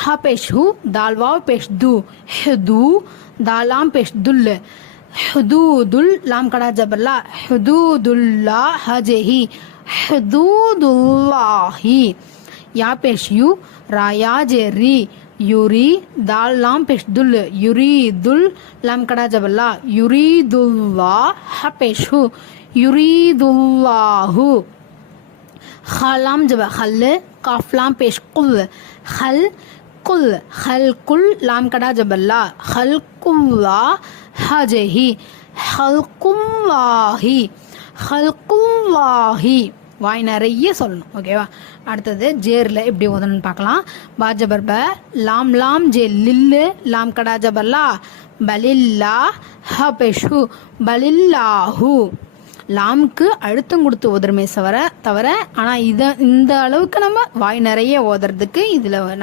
ها پیش هو دال واو پیش دو حدو دال لام پیش دل حدود لام کڑا جبر لا حدود اللہ حجے ہی حدود اللہ ہی یا پیش یو رایا جے ری Yuri தால் லாம் பெஷ் துல் Yuri துல் லாம் கடா ஜபல்லா Yuri Dulla ஹ பெஷு யுரி துல்லாஹு ஹலாம் ஜப ஹல்லு காஃப் லாம் பேஷ் குவ் ஹல் குல் ஹல் குல் லாம் கடா ஜபல்லா. ஹல் குவா ஹஜஹி. ஹல் குவாஹி ஹல் குவாஹி வாய் நிறைய சொல்லணும் ஓகேவா அடுத்தது ஜேரில் எப்படி ஓதணும்னு பார்க்கலாம். பாஜபர் லாம் லாம் ஜே லில்லு லாம் கடா ஜபல்லா. பலில்லா ஹபெஷு. பலில்லாஹூ. லாம்க்கு அழுத்தம் கொடுத்து ஓதுறமே தவிர தவிர ஆனால் இதை இந்த அளவுக்கு நம்ம வாய் நிறைய ஓதுறதுக்கு இதில் நம்ம